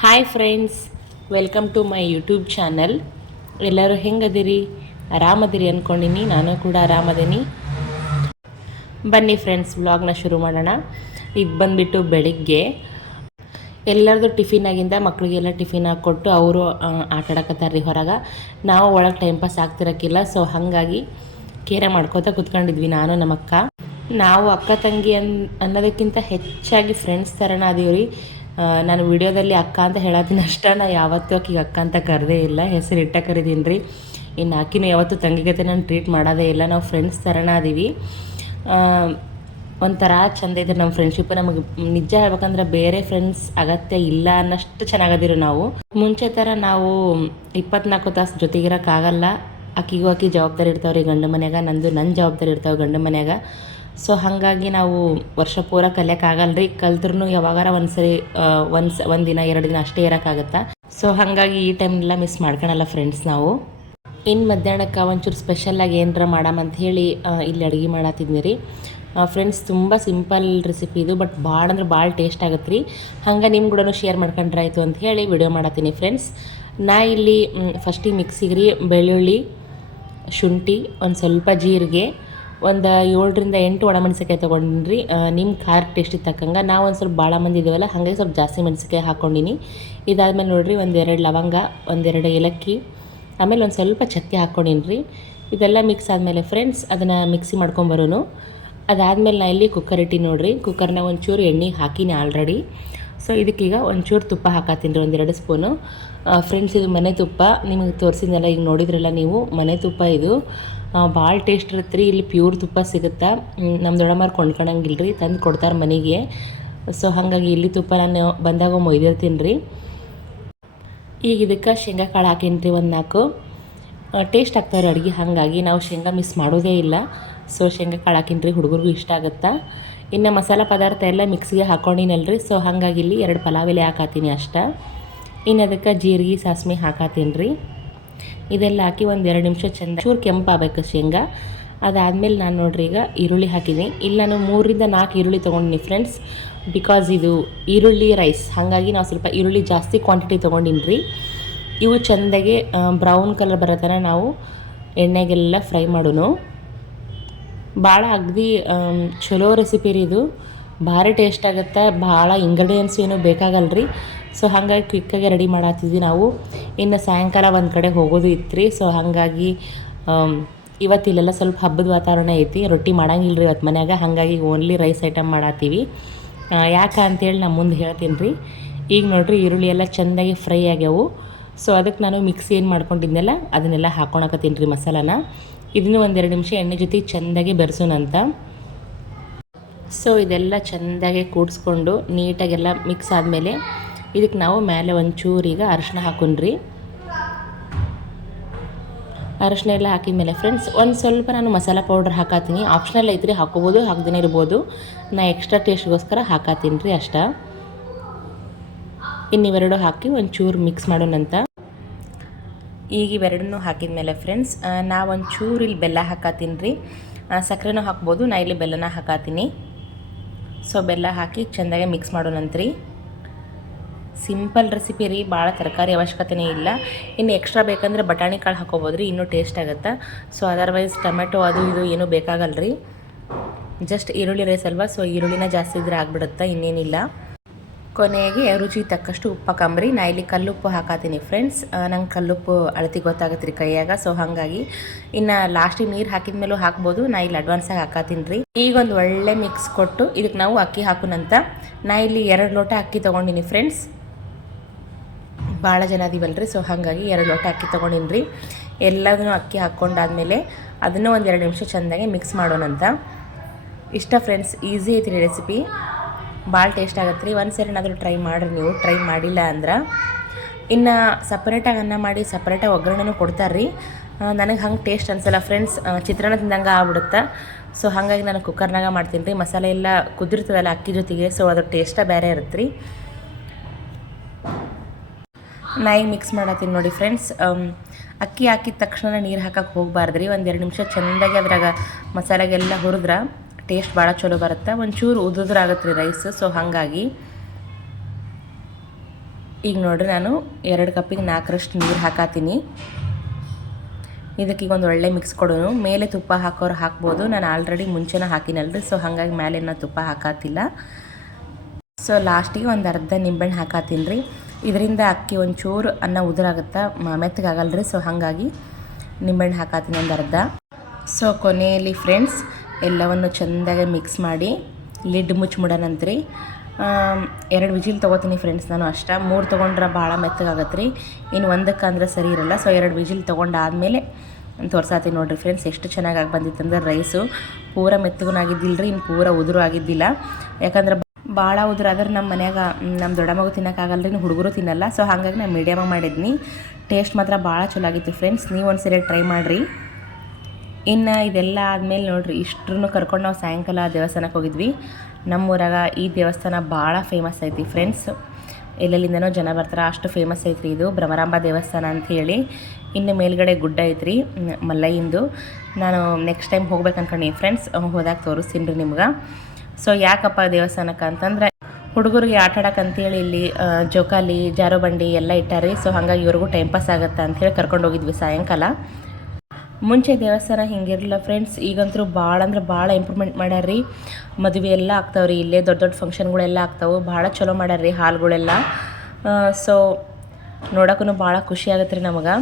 Hi friends, welcome to my YouTube channel. ಎಲ್ಲರೂ ಹೆಂಗದಿರಿ? ಆರಾಮದಿರಿ ಅಂದ್ಕೊಂಡಿನಿ. ನಾನು ಕೂಡ ಆರಾಮದೀನಿ. ಬನ್ನಿ ಫ್ರೆಂಡ್ಸ್, ವ್ಲಾಗ್ನ ಶುರು ಮಾಡೋಣ. ಇದು ಬಂದುಬಿಟ್ಟು ಬೆಳಿಗ್ಗೆ ಎಲ್ಲರದು ಟಿಫಿನಾಗಿಂದ ಮಕ್ಕಳಿಗೆಲ್ಲ ಟಿಫಿನ್ ಹಾಕ್ಕೊಟ್ಟು ಅವರು ಆಟ ಆಡಕತ್ತಾರ್ರಿ ಹೊರಗೆ. ನಾವು ಒಳಗೆ ಟೈಮ್ ಪಾಸ್ ಆಗ್ತಿರಕ್ಕಿಲ್ಲ, ಸೊ ಹಾಗಾಗಿ ಕೇರೆ ಮಾಡ್ಕೋತಾ ಕುತ್ಕೊಂಡಿದ್ವಿ ನಾನು ನಮ್ಮ ಅಕ್ಕ. ನಾವು ಅಕ್ಕ ತಂಗಿ ಅನ್ನೋದಕ್ಕಿಂತ ಹೆಚ್ಚಾಗಿ ಫ್ರೆಂಡ್ಸ್ ಥರನ ಅದೀವ್ರಿ. ನಾನು ವಿಡಿಯೋದಲ್ಲಿ ಅಕ್ಕ ಅಂತ ಹೇಳತ್ತೀನಿ ಅಷ್ಟೇ, ನಾ ಯಾವತ್ತೂ ಆಕಿಗೆ ಅಕ್ಕ ಅಂತ ಕರೆದೇ ಇಲ್ಲ, ಹೆಸರು ಇಟ್ಟ ಕರೀತೀನಿ ರೀ. ಇನ್ನು ಆಕಿನೂ ಯಾವತ್ತೂ ತಂಗಿಗತೆ ನಾನು ಟ್ರೀಟ್ ಮಾಡೋದೇ ಇಲ್ಲ. ನಾವು ಫ್ರೆಂಡ್ಸ್ ಥರನ ಅದೀವಿ. ಒಂಥರ ಚೆಂದ ಇದೆ ನಮ್ಮ ಫ್ರೆಂಡ್ಶಿಪ್. ನಮಗೆ ನಿಜ ಹೇಳ್ಬೇಕಂದ್ರೆ ಬೇರೆ ಫ್ರೆಂಡ್ಸ್ ಅಗತ್ಯ ಇಲ್ಲ ಅನ್ನಷ್ಟು ಚೆನ್ನಾಗದಿರು ನಾವು. ಮುಂಚೆ ಥರ ನಾವು 24 ತಾಸು ಜೊತೆಗಿರೋಕ್ಕಾಗಲ್ಲ. ಆಕಿಗೂ ಜವಾಬ್ದಾರಿ ಇರ್ತಾವ್ರಿ ಗಂಡು ಮನ್ಯಾಗ, ನನ್ನ ಜವಾಬ್ದಾರಿ ಇರ್ತಾವೆ ಗಂಡು ಮನ್ಯಾಗ. ಸೊ ಹಾಗಾಗಿ ನಾವು ವರ್ಷ ಪೂರ ಕಲಿಯೋಕ್ಕಾಗಲ್ಲ ರೀ. ಕಲ್ತ್ರೂ ಯಾವಾಗಾರ ಒಂದ್ಸರಿ ಒಂದು ದಿನ 2 ದಿನ ಅಷ್ಟೇ ಇರೋಕ್ಕಾಗತ್ತಾ. ಸೊ ಹಾಗಾಗಿ ಈ ಟೈಮ್ನೆಲ್ಲ ಮಿಸ್ ಮಾಡ್ಕೊಳಲ್ಲ ಫ್ರೆಂಡ್ಸ್ ನಾವು. ಇನ್ನು ಮಧ್ಯಾಹ್ನಕ್ಕೆ ಒಂಚೂರು ಸ್ಪೆಷಲಾಗಿ ಏನರ ಮಾಡಾಮಂತ ಹೇಳಿ ಇಲ್ಲಿ ಅಡುಗೆ ಮಾಡತ್ತಿದ್ನಿ ರೀ ಫ್ರೆಂಡ್ಸ್. ತುಂಬ ಸಿಂಪಲ್ ರೆಸಿಪಿ ಇದು, ಬಟ್ ಭಾಳ ಅಂದ್ರೆ ಭಾಳ ಟೇಸ್ಟ್ ಆಗುತ್ತೆ ರೀ. ಹಂಗೆ ನಿಮ್ಮ ಕೂಡ ಶೇರ್ ಮಾಡ್ಕೊಂಡ್ರೆ ಆಯಿತು ಅಂತ ಹೇಳಿ ವಿಡಿಯೋ ಮಾಡತ್ತೀನಿ ಫ್ರೆಂಡ್ಸ್. ನಾ ಇಲ್ಲಿ ಫಸ್ಟಿಗೆ ಮಿಕ್ಸಿಗೆ ರೀ ಬೆಳ್ಳುಳ್ಳಿ, ಶುಂಠಿ, ಒಂದು ಸ್ವಲ್ಪ ಜೀರಿಗೆ, ಒಂದು 7ರಿಂದ 8 ಒಣಮೆಣ್ಸಿಕಾಯಿ ತೊಗೊಂಡ್ರಿ. ನಿಮ್ಮ ಖಾರ ಟೇಸ್ಟಿಗೆ ತಕ್ಕಂಗೆ. ನಾವು ಒಂದು ಸ್ವಲ್ಪ ಭಾಳ ಮಂದಿ ಇದ್ದೀವಲ್ಲ, ಹಾಗಾಗಿ ಸ್ವಲ್ಪ ಜಾಸ್ತಿ ಮೆಣಸಿಕಾಯಿ ಹಾಕ್ಕೊಂಡಿನಿ. ಇದಾದಮೇಲೆ ನೋಡಿರಿ, 1-2 ಲವಂಗ, 1-2 ಏಲಕ್ಕಿ, ಆಮೇಲೆ ಒಂದು ಸ್ವಲ್ಪ ಚಕ್ಕೆ ಹಾಕ್ಕೊಂಡಿನಿ ರೀ. ಇದೆಲ್ಲ ಮಿಕ್ಸ್ ಆದಮೇಲೆ ಫ್ರೆಂಡ್ಸ್ ಅದನ್ನು ಮಿಕ್ಸಿ ಮಾಡ್ಕೊಂಬರೋನು. ಅದಾದಮೇಲೆ ನಾ ಇಲ್ಲಿ ಕುಕ್ಕರ್ ಇಟ್ಟು ನೋಡಿರಿ, ಕುಕ್ಕರ್ನ ಒಂಚೂರು ಎಣ್ಣೆ ಹಾಕಿನಿ ಆಲ್ರೆಡಿ. ಸೊ ಇದಕ್ಕೀಗ ಒಂಚೂರು ತುಪ್ಪ ಹಾಕತ್ತೀನಿ ರೀ, 1-2 ಸ್ಪೂನು ಫ್ರೆಂಡ್ಸ್. ಇದು ಮನೆ ತುಪ್ಪ, ನಿಮಗೆ ತೋರಿಸಿದ್ನೆಲ್ಲ ಈಗ ನೋಡಿದ್ರಲ್ಲ ನೀವು, ಮನೆ ತುಪ್ಪ ಇದು ಭಾಳ ಟೇಸ್ಟ್ ಇರುತ್ತೆ ರೀ. ಇಲ್ಲಿ ಪ್ಯೂರ್ ತುಪ್ಪ ಸಿಗುತ್ತೆ. ನಮ್ಮ ದೊಡ್ಡಮ್ಮರು ಕೊಂಡ್ಕೊಳಂಗಿಲ್ಲ ರೀ, ತಂದು ಕೊಡ್ತಾರೆ ಮನೆಗೆ. ಸೊ ಹಾಗಾಗಿ ಇಲ್ಲಿ ತುಪ್ಪ ನಾನು ಬಂದಾಗ ಮೊಯ್ದಿರ್ತೀನಿ ರೀ. ಈಗ ಇದಕ್ಕೆ ಶೇಂಗಾ ಕಾಳು ಹಾಕೀನಿ ರೀ, ಒಂದು 4 ಟೇಸ್ಟ್ ಆಗ್ತಾವ್ರಿ ಅಡುಗೆ. ಹಾಗಾಗಿ ನಾವು ಶೇಂಗಾ ಮಿಸ್ ಮಾಡೋದೇ ಇಲ್ಲ. ಸೊ ಶೇಂಗಾ ಕಾಳು ಹಾಕೀನಿ ರೀ, ಹುಡುಗರಿಗೂ ಇಷ್ಟ ಆಗುತ್ತಾ. ಇನ್ನು ಮಸಾಲೆ ಪದಾರ್ಥ ಎಲ್ಲ ಮಿಕ್ಸಿಗೆ ಹಾಕ್ಕೊಂಡಿನಲ್ರಿ. ಸೊ ಹಾಗಾಗಿ ಇಲ್ಲಿ 2 ಪಲಾವ್ ಎಲೆ ಹಾಕತ್ತೀನಿ ಅಷ್ಟೇ. ಇನ್ನು ಅದಕ್ಕೆ ಜೀರಿಗೆ, ಸಾಸ್ಮೆ ಹಾಕತ್ತೀನಿ ರೀ. ಇದೆಲ್ಲ ಹಾಕಿ 1-2 ನಿಮಿಷ ಚೆಂದ ಚೂರು ಕೆಂಪಾಗಬೇಕು ಶೇಂಗಾ. ಅದಾದಮೇಲೆ ನಾನು ನೋಡ್ರಿ ಈಗ ಈರುಳ್ಳಿ ಹಾಕಿದ್ದೀನಿ. ಇಲ್ಲಿ ನಾನು 3-4 ಈರುಳ್ಳಿ ತೊಗೊಂಡಿನಿ ಫ್ರೆಂಡ್ಸ್. ಬಿಕಾಸ್ ಇದು ಈರುಳ್ಳಿ ರೈಸ್, ಹಾಗಾಗಿ ನಾವು ಸ್ವಲ್ಪ ಈರುಳ್ಳಿ ಜಾಸ್ತಿ ಕ್ವಾಂಟಿಟಿ ತೊಗೊಂಡಿನಿ ರೀ. ಇವು ಚೆಂದಾಗಿ ಬ್ರೌನ್ ಕಲರ್ ಬರೋ ಥರ ನಾವು ಎಣ್ಣೆಗೆಲ್ಲ ಫ್ರೈ ಮಾಡೋನು. ಭಾಳ ಅಗದಿ ಚಲೋ ರೆಸಿಪಿ ರೀ ಇದು, ಭಾರಿ ಟೇಸ್ಟ್ ಆಗುತ್ತೆ. ಭಾಳ ಇಂಗ್ರೀಡಿಯೆಂಟ್ಸ್ ಏನೂ ಬೇಕಾಗಲ್ಲ ರೀ. ಸೊ ಹಾಗಾಗಿ ಕ್ವಿಕ್ಕಾಗಿ ರೆಡಿ ಮಾಡತ್ತಿದ್ವಿ ನಾವು. ಇನ್ನು ಸಾಯಂಕಾಲ ಒಂದು ಕಡೆ ಹೋಗೋದು ಇತ್ತು ರೀ. ಸೊ ಹಾಗಾಗಿ ಇವತ್ತಿಲ್ಲೆಲ್ಲ ಸ್ವಲ್ಪ ಹಬ್ಬದ ವಾತಾವರಣ ಐತಿ. ರೊಟ್ಟಿ ಮಾಡಂಗಿಲ್ಲ ರೀ ಇವತ್ತು ಮನ್ಯಾಗ, ಹಾಗಾಗಿ ಓನ್ಲಿ ರೈಸ್ ಐಟಮ್ ಮಾಡತ್ತೀವಿ. ಯಾಕೆ ಅಂತೇಳಿ ನಾನು ಮುಂದೆ ಹೇಳ್ತೀನಿ ರೀ. ಈಗ ನೋಡಿರಿ ಈರುಳ್ಳಿ ಎಲ್ಲ ಚೆಂದಾಗಿ ಫ್ರೈ ಆಗ್ಯಾವು. ಸೊ ಅದಕ್ಕೆ ನಾನು ಮಿಕ್ಸಿ ಏನು ಮಾಡ್ಕೊಂಡಿದ್ನೆಲ್ಲ ಅದನ್ನೆಲ್ಲ ಹಾಕ್ಕೊಳಕತ್ತೀನಿ ರೀ ಮಸಾಲಾನ. ಇದನ್ನು 1-2 ನಿಮಿಷ ಎಣ್ಣೆ ಜೊತೆ ಚೆಂದಾಗಿ ಬೆರೆಸೋಣಂತ. ಸೊ ಇದೆಲ್ಲ ಚೆಂದಾಗಿ ಕೂಡಿಸ್ಕೊಂಡು ನೀಟಾಗೆಲ್ಲ ಮಿಕ್ಸ್ ಆದಮೇಲೆ ಇದಕ್ಕೆ ನಾವು ಮೇಲೆ ಒಂಚೂರು ಈಗ ಅರಿಶಿನ ಹಾಕೊಂಡ್ರಿ. ಅರಿಶಿನ ಎಲ್ಲ ಹಾಕಿದ್ಮೇಲೆ ಫ್ರೆಂಡ್ಸ್ ಒಂದು ಸ್ವಲ್ಪ ನಾನು ಮಸಾಲ ಪೌಡ್ರ್ ಹಾಕತ್ತೀನಿ. ಆಪ್ಷನಲ್ ಐತ್ರಿ, ಹಾಕೋಬೋದು, ಹಾಕ್ದೇ ಇರ್ಬೋದು. ನಾ ಎಕ್ಸ್ಟ್ರಾ ಟೇಸ್ಟ್ಗೋಸ್ಕರ ಹಾಕತ್ತೀನಿ ರೀ ಅಷ್ಟೇ. ಇನ್ನಿವೆರಡು ಹಾಕಿ ಒಂಚೂರು ಮಿಕ್ಸ್ ಮಾಡೋಣಂತ. ಈಗ ಇವೆರಡನ್ನೂ ಹಾಕಿದ್ಮೇಲೆ ಫ್ರೆಂಡ್ಸ್ ನಾ ಒಂಚೂರು ಇಲ್ಲಿ ಬೆಲ್ಲ ಹಾಕತ್ತೀನಿ ರೀ. ಸಕ್ಕರೆನೂ ಹಾಕ್ಬೋದು, ನಾ ಇಲ್ಲಿ ಬೆಲ್ಲನ ಹಾಕತ್ತೀನಿ. ಸೊ ಬೆಲ್ಲ ಹಾಕಿ ಚೆಂದಾಗಿ ಮಿಕ್ಸ್ ಮಾಡೋಣಂತ್ರಿ. ಸಿಂಪಲ್ ರೆಸಿಪಿ ರೀ, ಭಾಳ ತರಕಾರಿ ಅವಶ್ಯಕತೆನೇ ಇಲ್ಲ. ಇನ್ನು ಎಕ್ಸ್ಟ್ರಾ ಬೇಕಂದ್ರೆ ಬಟಾಣಿ ಕಾಳು ಹಾಕೋಬೋದು ರೀ, ಇನ್ನೂ ಟೇಸ್ಟ್ ಆಗುತ್ತೆ. ಸೊ ಅದರ್ವೈಸ್ ಟೊಮೆಟೊ ಅದು ಇದು ಏನೂ ಬೇಕಾಗಲ್ಲ ರೀ. ಜಸ್ಟ್ ಈರುಳ್ಳಿ ರೈಸ್ ಅಲ್ವಾ, ಸೊ ಈರುಳ್ಳಿನ ಜಾಸ್ತಿ ಇದ್ರೆ ಆಗಿಬಿಡುತ್ತೆ, ಇನ್ನೇನಿಲ್ಲ. ಕೊನೆಗೆ ರುಚಿಗೆ ತಕ್ಕಷ್ಟು ಉಪ್ಪು ಹಾಕಂಬ್ರಿ. ನಾ ಇಲ್ಲಿ ಕಲ್ಲುಪ್ಪು ಹಾಕತ್ತೀನಿ ಫ್ರೆಂಡ್ಸ್. ನಂಗೆ ಕಲ್ಲುಪ್ಪು ಅಳತಿ ಗೊತ್ತಾಗತ್ತೆ ರೀ ಕೈಯಾಗ. ಸೊ ಹಾಗಾಗಿ ಇನ್ನು ಲಾಸ್ಟಿಗೆ ನೀರು ಹಾಕಿದ ಮೇಲೂ ಹಾಕ್ಬೋದು. ನಾ ಇಲ್ಲಿ ಅಡ್ವಾನ್ಸಾಗಿ ಹಾಕತ್ತೀನಿ ರೀ. ಈಗ ಒಂದು ಒಳ್ಳೆ ಮಿಕ್ಸ್ ಕೊಟ್ಟು ಇದಕ್ಕೆ ನಾವು ಅಕ್ಕಿ ಹಾಕೋಣಂತ. ನಾ ಇಲ್ಲಿ 2 ಲೋಟ ಅಕ್ಕಿ ತೊಗೊಂಡಿನಿ ಫ್ರೆಂಡ್ಸ್. ಭಾಳ ಜನ ಅದೀವಲ್ರಿ, ಸೊ ಹಾಗಾಗಿ 2 ಲೋಟ ಅಕ್ಕಿ ತೊಗೊಂಡಿನಿ ರೀ. ಎಲ್ಲದನ್ನೂ ಅಕ್ಕಿ ಹಾಕ್ಕೊಂಡಾದ್ಮೇಲೆ ಅದನ್ನು 1-2 ನಿಮಿಷ ಚೆಂದಾಗಿ ಮಿಕ್ಸ್ ಮಾಡೋಣಂತ. ಇಷ್ಟ ಫ್ರೆಂಡ್ಸ್, ಈಸಿ ಐತಿ ರೀ ರೆಸಿಪಿ, ಭಾಳ ಟೇಸ್ಟ್ ಆಗುತ್ತೆ ರೀ. ಒಂದು ಸರಿನಾದರೂ ಟ್ರೈ ಮಾಡಿರಿ ನೀವು, ಟ್ರೈ ಮಾಡಿಲ್ಲ ಅಂದ್ರೆ. ಇನ್ನು ಸಪ್ರೇಟಾಗಿ ಅನ್ನ ಮಾಡಿ ಸಪ್ರೇಟಾಗಿ ಒಗ್ಗರಣೆನೂ ಕೊಡ್ತಾರೆ ರೀ. ನನಗೆ ಹಂಗೆ ಟೇಸ್ಟ್ ಅನಿಸಲ್ಲ ಫ್ರೆಂಡ್ಸ್, ಚಿತ್ರಾನ್ನ ತಿಂದಂಗೆ ಆಗ್ಬಿಡುತ್ತೆ. ಸೊ ಹಾಗಾಗಿ ನಾನು ಕುಕ್ಕರ್ನಾಗ ಮಾಡ್ತೀನಿ ರೀ. ಮಸಾಲೆ ಎಲ್ಲ ಕುದಿರ್ತದಲ್ಲ ಅಕ್ಕಿ ಜೊತೆಗೆ, ಸೊ ಅದ್ರ ಟೇಸ್ಟೇ ಬೇರೆ ಇರುತ್ತೆ ರೀ. ನಾ ಈಗ ಮಿಕ್ಸ್ ಮಾಡತ್ತೀನಿ ನೋಡಿ ಫ್ರೆಂಡ್ಸ್. ಅಕ್ಕಿ ಹಾಕಿದ ತಕ್ಷಣ ನೀರು ಹಾಕಕ್ಕೆ ಹೋಗಬಾರ್ದು ರೀ. 1-2 ನಿಮಿಷ ಚೆಂದಾಗಿ ಅದ್ರಾಗ ಮಸಾಲೆಗೆಲ್ಲ ಹುರಿದ್ರೆ ಟೇಸ್ಟ್ ಭಾಳ ಚಲೋ ಬರುತ್ತೆ. ಒಂಚೂರು ಉದುದ್ರಾಗತ್ತೆ ರೀ ರೈಸ್. ಸೊ ಹಾಗಾಗಿ ಈಗ ನೋಡಿರಿ ನಾನು 2 ಕಪ್ಪಿಗೆ 4ರಷ್ಟು ನೀರು ಹಾಕಾತೀನಿ. ಇದಕ್ಕೆ ಈಗ ಒಂದು ಒಳ್ಳೆ ಮಿಕ್ಸ್ ಕೊಡೋನು. ಮೇಲೆ ತುಪ್ಪ ಹಾಕೋರು ಹಾಕ್ಬೋದು, ನಾನು ಆಲ್ರೆಡಿ ಮುಂಚೆನೇ ಹಾಕಿನಲ್ರಿ, ಸೊ ಹಾಗಾಗಿ ಮೇಲೆ ನಾನು ತುಪ್ಪ ಹಾಕಾತಿಲ್ಲ. ಸೊ ಲಾಸ್ಟಿಗೆ ಒಂದು ಅರ್ಧ ನಿಂಬೆಹಣ್ಣು ಹಾಕಾತೀನಿ ರೀ. ಇದರಿಂದ ಅಕ್ಕಿ ಒಂಚೂರು ಅನ್ನ ಉದುರಾಗುತ್ತಾ, ಮೆತ್ತಗಾಗಲ್ರಿ, ಸೊ ಹಾಗಾಗಿ ನಿಂಬೆಹಣ್ಣು ಹಾಕಾತೀನಿ ಒಂದು ಅರ್ಧ. ಸೊ ಕೊನೆಯಲ್ಲಿ ಫ್ರೆಂಡ್ಸ್ ಎಲ್ಲವನ್ನು ಚೆಂದಾಗಿ ಮಿಕ್ಸ್ ಮಾಡಿ ಲಿಡ್ ಮುಚ್ಚಿಬಿಡೋಣಂತ್ರಿ. 2 ವಿಜಿಲ್ ತೊಗೋತೀನಿ ಫ್ರೆಂಡ್ಸ್ ನಾನು ಅಷ್ಟೇ. 3 ತೊಗೊಂಡ್ರೆ ಭಾಳ ಮೆತ್ತಗಾಗತ್ತೆ ರೀ, ಇನ್ನು 1ಕ್ಕೆ ಅಂದ್ರೆ ಸರಿ ಇರಲ್ಲ. ಸೊ 2 ವಿಜಿಲ್ ತೊಗೊಂಡಾದಮೇಲೆ ತೋರ್ಸಾತೀನಿ ನೋಡಿರಿ ಫ್ರೆಂಡ್ಸ್ ಎಷ್ಟು ಚೆನ್ನಾಗಿ ಬಂದಿತ್ತಂದ್ರೆ ರೈಸು ಪೂರ ಮೆತ್ತಗೂ ಆಗಿದ್ದಿಲ್ಲ ರೀ, ಇನ್ನು ಪೂರ ಉದುರು ಆಗಿದ್ದಿಲ್ಲ. ಯಾಕಂದ್ರೆ ಭಾಳ ಉದುರಾದ್ರೆ ನಮ್ಮ ಮನ್ಯಾಗ ನಮ್ಮ ದೊಡ್ಡ ಮಗು ತಿನ್ನೋಕ್ಕಾಗಲ್ಲ ರೀ, ಹುಡುಗರು ತಿನ್ನಲ್ಲ. ಸೊ ಹಾಗಾಗಿ ನಾನು ಮೀಡಿಯಮಾಗಿ ಮಾಡಿದ್ನಿ. ಟೇಸ್ಟ್ ಮಾತ್ರ ಭಾಳ ಚಲೋ ಆಗಿತ್ತು ಫ್ರೆಂಡ್ಸ್, ನೀವು ಒಂದ್ಸರಿ ಟ್ರೈ ಮಾಡಿರಿ. ಇನ್ನು ಇದೆಲ್ಲ ಆದಮೇಲೆ ನೋಡಿರಿ ಇಷ್ಟನ್ನು ಕರ್ಕೊಂಡು ನಾವು ಸಾಯಂಕಾಲ ದೇವಸ್ಥಾನಕ್ಕೆ ಹೋಗಿದ್ವಿ. ನಮ್ಮೂರಾಗ ಈ ದೇವಸ್ಥಾನ ಭಾಳ ಫೇಮಸ್ ಐತಿ ಫ್ರೆಂಡ್ಸ್, ಎಲ್ಲೆಲ್ಲಿಂದನೋ ಜನ ಬರ್ತಾರೆ, ಅಷ್ಟು ಫೇಮಸ್ ಐತ್ರಿ ಇದು ಭ್ರಮರಾಂಬ ದೇವಸ್ಥಾನ ಅಂಥೇಳಿ. ಇನ್ನು ಮೇಲ್ಗಡೆ ಗುಡ್ಡ ಐತ್ರಿ ಮಲ್ಲೈಯಿಂದು. ನಾನು ನೆಕ್ಸ್ಟ್ ಟೈಮ್ ಹೋಗ್ಬೇಕು ಅನ್ಕೊಂಡೀನಿ ಫ್ರೆಂಡ್ಸ್, ಹೋದಾಗ ತೋರಿಸ್ತೀನಿ ರೀ ನಿಮ್ಗೆ. ಸೊ ಯಾಕಪ್ಪ ದೇವಸ್ಥಾನಕ್ಕೆ ಅಂತಂದ್ರೆ ಹುಡುಗರಿಗೆ ಆಟ ಆಡೋಕ್ಕಂತೇಳಿ ಇಲ್ಲಿ ಜೋಕಾಲಿ ಜಾರೋ ಬಂಡಿ ಎಲ್ಲ ಇಟ್ಟಾರಿ. ಸೊ ಹಾಗಾಗಿ ಇವ್ರಿಗೂ ಟೈಮ್ ಪಾಸ್ ಆಗುತ್ತೆ ಅಂಥೇಳಿ ಕರ್ಕೊಂಡು ಹೋಗಿದ್ವಿ ಸಾಯಂಕಾಲ. ಮುಂಚೆ ದೇವಸ್ಥಾನ ಹಿಂಗಿರಲಿಲ್ಲ ಫ್ರೆಂಡ್ಸ್, ಈಗಂತೂ ಭಾಳ ಅಂದ್ರೆ ಭಾಳ ಇಂಪ್ರೂವ್ಮೆಂಟ್ ಮಾಡ್ಯಾರ್ರಿ. ಮದುವೆ ಎಲ್ಲ ಆಗ್ತಾವ್ರಿ ಇಲ್ಲೇ, ದೊಡ್ಡ ದೊಡ್ಡ ಫಂಕ್ಷನ್ಗಳೆಲ್ಲ ಆಗ್ತಾವೆ, ಭಾಳ ಚಲೋ ಮಾಡ್ಯಾರ್ರಿ ಹಾಲ್ಗಳೆಲ್ಲ. ಸೊ ನೋಡೋಕ್ಕೂ ಭಾಳ ಖುಷಿ ಆಗತ್ತೆ ರೀ ನಮಗೆ,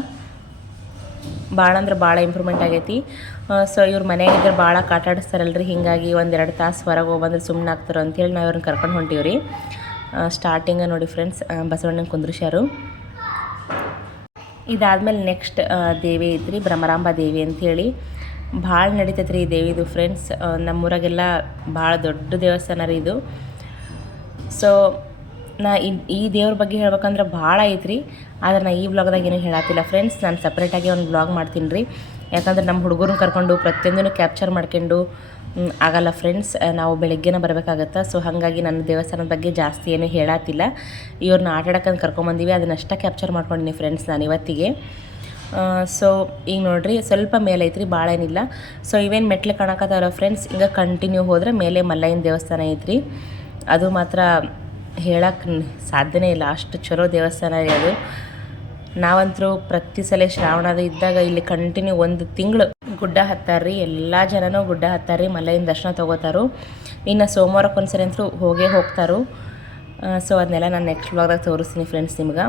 ಭಾಳ ಅಂದ್ರೆ ಭಾಳ ಇಂಪ್ರೂವ್ಮೆಂಟ್ ಆಗೈತಿ. ಸೊ ಇವ್ರ ಮನೆಯಾಗಿದ್ರೆ ಭಾಳ ಕಾಟಾಡಿಸ್ತಾರಲ್ರಿ, ಹೀಗಾಗಿ 1-2 ತಾಸು ಹೊರಗೆ ಹೋಗ್ಬಂದ್ರೆ ಸುಮ್ಮನೆ ಆಗ್ತಾರೋ ಅಂಥೇಳಿ ನಾವು ಇವ್ರನ್ನ ಕರ್ಕೊಂಡು ಹೊಂಟೀವ್ರಿ. ಸ್ಟಾರ್ಟಿಂಗ ನೋಡಿ ಫ್ರೆಂಡ್ಸ್ ಬಸವಣ್ಣನ ಕುಂದ್ರಿಸ್ಯಾರು. ಇದಾದಮೇಲೆ ನೆಕ್ಸ್ಟ್ ದೇವಿ ಐತ್ರಿ ಭ್ರಮರಾಂಬ ದೇವಿ ಅಂಥೇಳಿ. ಭಾಳ ನಡೀತೈತೆ ರೀ ಈ ದೇವಿದು ಫ್ರೆಂಡ್ಸ್, ನಮ್ಮೂರಾಗೆಲ್ಲ ಭಾಳ ದೊಡ್ಡ ದೇವಸ್ಥಾನ ರೀ ಇದು. ಸೊ ನಾ ಈ ದೇವ್ರ ಬಗ್ಗೆ ಹೇಳ್ಬೇಕಂದ್ರೆ ಭಾಳ ಐತ್ರಿ, ಆದ್ರೆ ನಾ ಈ ವ್ಲಾಗ್ದಾಗ ಏನೂ ಹೇಳತ್ತಿಲ್ಲ ಫ್ರೆಂಡ್ಸ್, ನಾನು ಸಪ್ರೇಟಾಗಿ ಒಂದು ವ್ಲಾಗ್ ಮಾಡ್ತೀನಿ ರೀ. ಯಾಕಂದ್ರೆ ನಮ್ಮ ಹುಡುಗರನ್ನ ಕರ್ಕೊಂಡು ಪ್ರತಿಯೊಂದನ್ನು ಕ್ಯಾಪ್ಚರ್ ಮಾಡ್ಕೊಂಡು ಆಗಲ್ಲ ಫ್ರೆಂಡ್ಸ್, ನಾವು ಬೆಳಗ್ಗೆನೇ ಬರಬೇಕಾಗತ್ತೆ. ಸೊ ಹಾಗಾಗಿ ನನ್ನ ದೇವಸ್ಥಾನದ ಬಗ್ಗೆ ಜಾಸ್ತಿ ಏನೂ ಹೇಳತ್ತಿಲ್ಲ. ಇವ್ರನ್ನ ಆಟ ಆಡೋಕ್ಕಂತ ಕರ್ಕೊಂಬಂದೀವಿ, ಅದನ್ನಷ್ಟೇ ಕ್ಯಾಪ್ಚರ್ ಮಾಡ್ಕೊಂಡಿನಿ ಫ್ರೆಂಡ್ಸ್ ನಾನು ಇವತ್ತಿಗೆ. ಸೊ ಈಗ ನೋಡಿರಿ ಸ್ವಲ್ಪ ಮೇಲೆ ಐತ್ರಿ, ಭಾಳ ಏನಿಲ್ಲ. ಸೊ ಇವೇನು ಮೆಟ್ಲು ಕಾಣಕತ್ತಾವಲ್ಲ ಫ್ರೆಂಡ್ಸ್, ಹಿಂಗೆ ಕಂಟಿನ್ಯೂ ಹೋದ್ರೆ ಮೇಲೆ ಮಲ್ಲಯ್ಯನ ದೇವಸ್ಥಾನ ಐತ್ರಿ. ಅದು ಮಾತ್ರ ಹೇಳಕ್ಕೆ ಸಾಧ್ಯನೇ ಇಲ್ಲ, ಅಷ್ಟು ಚಲೋ ದೇವಸ್ಥಾನ ರೀ ಅದು. ನಾವಂತರೂ ಪ್ರತಿ ಸಲ ಶ್ರಾವಣದ ಇದ್ದಾಗ ಇಲ್ಲಿ ಕಂಟಿನ್ಯೂ 1 ತಿಂಗಳು ಗುಡ್ಡ ಹತ್ತಾರ್ರಿ, ಎಲ್ಲ ಜನನೂ ಗುಡ್ಡ ಹತ್ತಾರ್ರಿ, ಮಲ್ಲಯ್ಯನ ದರ್ಶನ ತೊಗೋತಾರು. ಇನ್ನು ಸೋಮವಾರಕ್ಕೆ ಒಂದ್ಸರಿ ಅಂತೂ ಹೋಗೇ ಹೋಗ್ತಾರು. ಸೊ ಅದನ್ನೆಲ್ಲ ನಾನು ನೆಕ್ಸ್ಟ್ ವ್ಲಾಗ್ದಾಗ ತೋರಿಸ್ತೀನಿ ಫ್ರೆಂಡ್ಸ್ ನಿಮ್ಗೆ.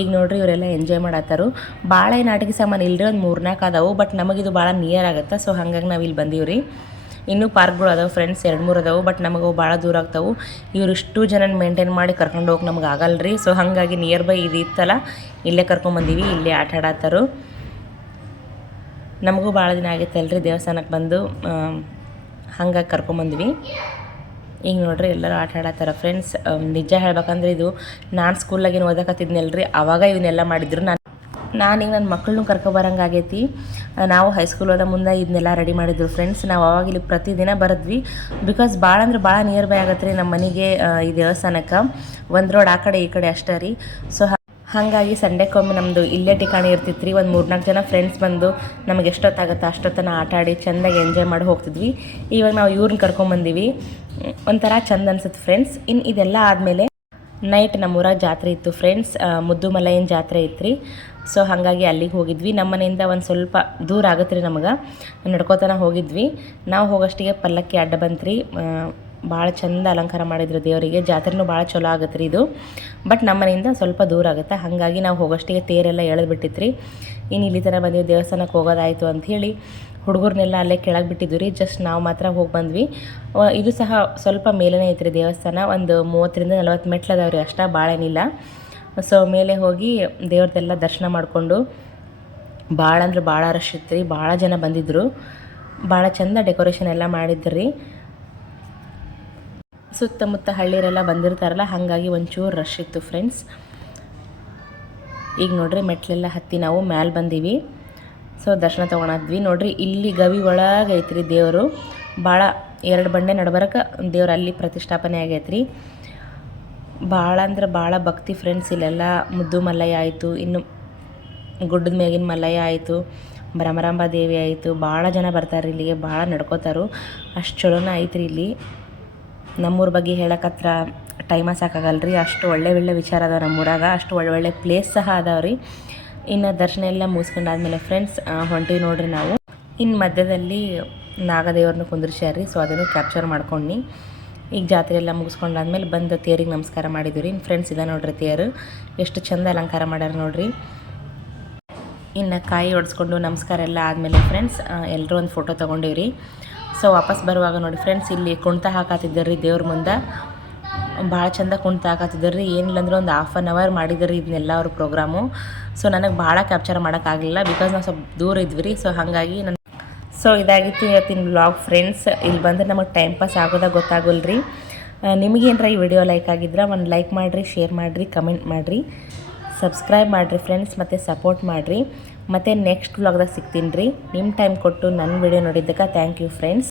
ಈಗ ನೋಡಿರಿ ಇವರೆಲ್ಲ ಎಂಜಾಯ್ ಮಾಡತ್ತಾರು. ಭಾಳ ಏನು ಆಟಿಕೆ ಸಾಮಾನು ಇಲ್ಲರಿ, ಒಂದು 3-4 ಅದಾವು, ಬಟ್ ನಮಗಿದು ಭಾಳ ನಿಯರ್ ಆಗುತ್ತೆ. ಸೊ ಹಾಗಾಗಿ ನಾವು ಇಲ್ಲಿ ಬಂದೀವ್ರಿ. ಇನ್ನೂ ಪಾರ್ಕ್ಗಳು ಅದಾವೆ ಫ್ರೆಂಡ್ಸ್, 2-3 ಅದಾವೆ, ಬಟ್ ನಮಗೆ ಭಾಳ ದೂರ ಆಗ್ತಾವೆ. ಇವರು ಇಷ್ಟು ಜನನ ಮೇಂಟೈನ್ ಮಾಡಿ ಕರ್ಕೊಂಡು ಹೋಗಿ ನಮ್ಗೆ ಆಗಲ್ಲ ರೀ. ಸೊ ಹಾಗಾಗಿ ನಿಯರ್ ಬೈ ಇದು ಇತ್ತಲ್ಲ, ಇಲ್ಲೇ ಕರ್ಕೊಂಬಂದೀವಿ, ಇಲ್ಲೇ ಆಟ ಆಡತ್ತಾರು. ನಮಗೂ ಭಾಳ ದಿನ ಆಗಿತ್ತಲ್ರಿ ದೇವಸ್ಥಾನಕ್ಕೆ ಬಂದು, ಹಂಗಾಗಿ ಕರ್ಕೊಂಬಂದ್ವಿ. ಈಗ ನೋಡ್ರಿ ಎಲ್ಲರೂ ಆಟ ಆಡತ್ತಾರ ಫ್ರೆಂಡ್ಸ್. ನಿಜ ಹೇಳ್ಬೇಕಂದ್ರೆ ಇದು ನಾನು ಸ್ಕೂಲಾಗೇನು ಓದಕತ್ತಿದ್ನಲ್ರಿ, ಆವಾಗ ಇವನ್ನೆಲ್ಲ ಮಾಡಿದ್ರು. ನಾನೀಗ ನನ್ನ ಮಕ್ಕಳನ್ನೂ ಕರ್ಕೊಬರಂಗಾಗೈತಿ. ನಾವು ಹೈಸ್ಕೂಲ್ ಓದೋ ಮುಂದೆ ಇದನ್ನೆಲ್ಲ ರೆಡಿ ಮಾಡಿದ್ರು ಫ್ರೆಂಡ್ಸ್. ನಾವು ಅವಾಗ ಇಲ್ಲಿ ಪ್ರತಿದಿನ ಬರದ್ವಿ, ಬಿಕಾಸ್ ಭಾಳ ಅಂದ್ರೆ ಭಾಳ ನಿಯರ್ ಬೈ ಆಗತ್ತೆ ರೀ ನಮ್ಮ ಮನೆಗೆ ಈ ದೇವಸ್ಥಾನಕ್ಕೆ. 1 ರೋಡ್ ಆ ಕಡೆ ಈ ಕಡೆ ಅಷ್ಟೇ ರೀ. ಸೊ ಹಾಗಾಗಿ ಸಂಡೇಕೊಮ್ಮೆ ನಮ್ಮದು ಇಲ್ಲೇ ಠಿಕಾಣಿ ಇರ್ತಿತ್ತು ರೀ. ಒಂದು 3-4 ಜನ ಫ್ರೆಂಡ್ಸ್ ಬಂದು ನಮಗೆ ಎಷ್ಟೊತ್ತಾಗುತ್ತೆ ಅಷ್ಟೊತ್ತನ ಆಟ ಆಡಿ ಚೆಂದಾಗಿ ಎಂಜಾಯ್ ಮಾಡಿ ಹೋಗ್ತಿದ್ವಿ. ಇವಾಗ ನಾವು ಇವ್ರನ್ನ ಕರ್ಕೊಂಬಂದೀವಿ, ಒಂಥರ ಚೆಂದ ಅನ್ಸುತ್ತೆ ಫ್ರೆಂಡ್ಸ್. ಇನ್ನು ಇದೆಲ್ಲ ಆದಮೇಲೆ ನೈಟ್ ನಮ್ಮೂರಾಗ ಜಾತ್ರೆ ಇತ್ತು ಫ್ರೆಂಡ್ಸ್, ಮುದ್ದು ಮಲ್ಲಯ್ಯನ ಜಾತ್ರೆ ಇತ್ತು ರೀ. ಸೊ ಹಾಗಾಗಿ ಅಲ್ಲಿಗೆ ಹೋಗಿದ್ವಿ. ನಮ್ಮ ಮನೆಯಿಂದ ಒಂದು ಸ್ವಲ್ಪ ದೂರ ಆಗುತ್ತೆ ರೀ ನಮಗೆ, ನಡ್ಕೋತನ ಹೋಗಿದ್ವಿ. ನಾವು ಹೋಗೋಷ್ಟಿಗೆ ಪಲ್ಲಕ್ಕಿ ಅಡ್ಡ ಬಂತ್ರಿ, ಭಾಳ ಚಂದ ಅಲಂಕಾರ ಮಾಡಿದ್ರು ದೇವರಿಗೆ. ಜಾತ್ರೆನೂ ಭಾಳ ಚಲೋ ಆಗುತ್ತೆ ರೀ ಇದು, ಬಟ್ ನಮ್ಮ ಮನೆಯಿಂದ ಸ್ವಲ್ಪ ದೂರ ಆಗುತ್ತೆ. ಹಾಗಾಗಿ ನಾವು ಹೋಗೋಷ್ಟಿಗೆ ತೇರೆಲ್ಲ ಎಳೆದು ಬಿಟ್ಟಿತ್ತು ರೀ. ಇನ್ನು ಇಲ್ಲಿ ತನಕ ಬಂದೀವಿ, ದೇವಸ್ಥಾನಕ್ಕೆ ಹೋಗೋದಾಯಿತು ಅಂಥೇಳಿ ಹುಡುಗರನ್ನೆಲ್ಲ ಅಲ್ಲೇ ಕೆಳಗೆ ಬಿಟ್ಟಿದ್ದು ರೀ. ಜಸ್ಟ್ ನಾವು ಮಾತ್ರ ಹೋಗಿ ಬಂದ್ವಿ. ಇದು ಸಹ ಸ್ವಲ್ಪ ಮೇಲೇ ಐತ್ರಿ ದೇವಸ್ಥಾನ, ಒಂದು 30-40 ಮೆಟ್ಲು ಅದಾವೆ ರೀ, ಅಷ್ಟೇ, ಭಾಳ ಏನಿಲ್ಲ. ಸೊ ಮೇಲೆ ಹೋಗಿ ದೇವ್ರದ್ದೆಲ್ಲ ದರ್ಶನ ಮಾಡಿಕೊಂಡು ಭಾಳ ಅಂದ್ರೆ ಭಾಳ ರಶ್ ಇತ್ತು ರೀ, ಭಾಳ ಜನ ಬಂದಿದ್ದರು. ಭಾಳ ಚಂದ ಡೆಕೋರೇಷನ್ ಎಲ್ಲ ಮಾಡಿದ್ರು ರೀ. ಸುತ್ತಮುತ್ತ ಹಳ್ಳಿಯರೆಲ್ಲ ಬಂದಿರ್ತಾರಲ್ಲ, ಹಾಗಾಗಿ ಒಂಚೂರು ರಶ್ ಇತ್ತು ಫ್ರೆಂಡ್ಸ್. ಈಗ ನೋಡ್ರಿ ಮೆಟ್ಲೆಲ್ಲ ಹತ್ತಿ ನಾವು ಮ್ಯಾಲೆ ಬಂದೀವಿ. ಸೊ ದರ್ಶನ ತೊಗೊಳದ್ವಿ. ನೋಡ್ರಿ ಇಲ್ಲಿ ಗವಿ ಒಳಗೆ ಐತ್ರಿ ದೇವರು, ಭಾಳ 2 ಬಂಡೆ ನಡ್ಬರಕ್ಕೆ ದೇವ್ರು ಅಲ್ಲಿ ಪ್ರತಿಷ್ಠಾಪನೆ ಆಗೈತ್ರಿ. ಭಾಳ ಅಂದ್ರೆ ಭಾಳ ಭಕ್ತಿ ಫ್ರೆಂಡ್ಸ್. ಇಲ್ಲೆಲ್ಲ ಮುದ್ದು ಮಲ್ಲಯ್ಯ ಆಯಿತು, ಇನ್ನು ಗುಡ್ಡದ ಮೇಗಿನ ಮಲ್ಲಯ್ಯ ಆಯಿತು, ಭ್ರಮರಾಂಬ ದೇವಿ ಆಯಿತು, ಭಾಳ ಜನ ಬರ್ತಾರೆ ಇಲ್ಲಿಗೆ, ಭಾಳ ನಡ್ಕೋತಾರು. ಅಷ್ಟು ಚಲೋನ ಐತ್ರಿ ಇಲ್ಲಿ. ನಮ್ಮೂರ ಬಗ್ಗೆ ಹೇಳಕತ್ರ ಟೈಮ ಸಾಕಾಗಲ್ಲ ರೀ. ಅಷ್ಟು ಒಳ್ಳೆ ಒಳ್ಳೆ ವಿಚಾರ ಅದಾವೆ ನಮ್ಮೂರಾಗ, ಅಷ್ಟು ಒಳ್ಳೆ ಪ್ಲೇಸ್ ಸಹ ಅದಾವೆ ರೀ. ಇನ್ನು ದರ್ಶನ ಎಲ್ಲ ಮುಗಿಸ್ಕೊಂಡಾದ್ಮೇಲೆ ಫ್ರೆಂಡ್ಸ್ ಹೊಂಟಿವಿ ನೋಡ್ರಿ ನಾವು. ಇನ್ನು ಮಧ್ಯದಲ್ಲಿ ನಾಗದೇವ್ರನ್ನ ಕುಂದ್ರಿಸ್ಯಾರ ಸೊ ಅದನ್ನು ಕ್ಯಾಪ್ಚರ್ ಮಾಡ್ಕೊಂಡು ಈಗ ಜಾತ್ರೆ ಎಲ್ಲ ಮುಗಿಸ್ಕೊಂಡಾದ್ಮೇಲೆ ಬಂದು ತೇರಿಗೆ ನಮಸ್ಕಾರ ಮಾಡಿದ್ವಿ ರೀ. ಫ್ರೆಂಡ್ಸ್ ಇದೆ ನೋಡ್ರಿ ತೇರು ಎಷ್ಟು ಚಂದ ಅಲಂಕಾರ ಮಾಡ್ಯಾರ ನೋಡ್ರಿ. ಇನ್ನು ಕಾಯಿ ಹೊಡ್ಸ್ಕೊಂಡು ನಮಸ್ಕಾರ ಎಲ್ಲ ಆದಮೇಲೆ ಫ್ರೆಂಡ್ಸ್ ಎಲ್ಲರೂ ಒಂದು ಫೋಟೋ ತೊಗೊಂಡಿವ್ರಿ. ಸೊ ವಾಪಸ್ ಬರುವಾಗ ನೋಡಿ ಫ್ರೆಂಡ್ಸ್ ಇಲ್ಲಿ ಕುಣ್ತ ಹಾಕತ್ತಿದ್ದಾರೆ ರೀ ದೇವ್ರ ಮುಂದೆ. ಭಾಳ ಚಂದ ಕುಣ್ತ ಹಾಕತ್ತಿದ್ದಾರೆ ರೀ. ಏನಿಲ್ಲ ಅಂದ್ರೆ ಒಂದು 1/2 hour ಮಾಡಿದ್ದಾರೆ ಇದನ್ನೆಲ್ಲ ಅವ್ರ ಪ್ರೋಗ್ರಾಮು. ಸೊ ನನಗೆ ಭಾಳ ಕ್ಯಾಪ್ಚರ್ ಮಾಡೋಕ್ಕಾಗಲಿಲ್ಲ ಬಿಕಾಸ್ ನಾವು ಸ್ವಲ್ಪ ದೂರ ಇದ್ವಿ ರೀ. ಸೊ ಹಾಗಾಗಿ ಸೊ ಇದಾಗಿತ್ತು ಇವತ್ತಿನ ವ್ಲಾಗ್ ಫ್ರೆಂಡ್ಸ್. ಇಲ್ಲಿ ಬಂದರೆ ನಮಗೆ ಟೈಮ್ ಪಾಸ್ ಆಗೋದಾಗ ಗೊತ್ತಾಗಲ್ಲ ರೀ. ನಿಮಗೇನರ ಈ ವಿಡಿಯೋ ಲೈಕ್ ಆಗಿದ್ರೆ ಒಂದು ಲೈಕ್ ಮಾಡಿರಿ, ಶೇರ್ ಮಾಡಿರಿ, ಕಮೆಂಟ್ ಮಾಡಿರಿ, ಸಬ್ಸ್ಕ್ರೈಬ್ ಮಾಡಿರಿ ಫ್ರೆಂಡ್ಸ್, ಮತ್ತು ಸಪೋರ್ಟ್ ಮಾಡಿರಿ. ಮತ್ತು ನೆಕ್ಸ್ಟ್ ವ್ಲಾಗ್ದಾಗ ಸಿಗ್ತೀನಿ ರೀ. ನಿಮ್ಮ ಟೈಮ್ ಕೊಟ್ಟು ನನ್ನ ವಿಡಿಯೋ ನೋಡಿದ್ದಕ್ಕೆ ಥ್ಯಾಂಕ್ ಯು ಫ್ರೆಂಡ್ಸ್.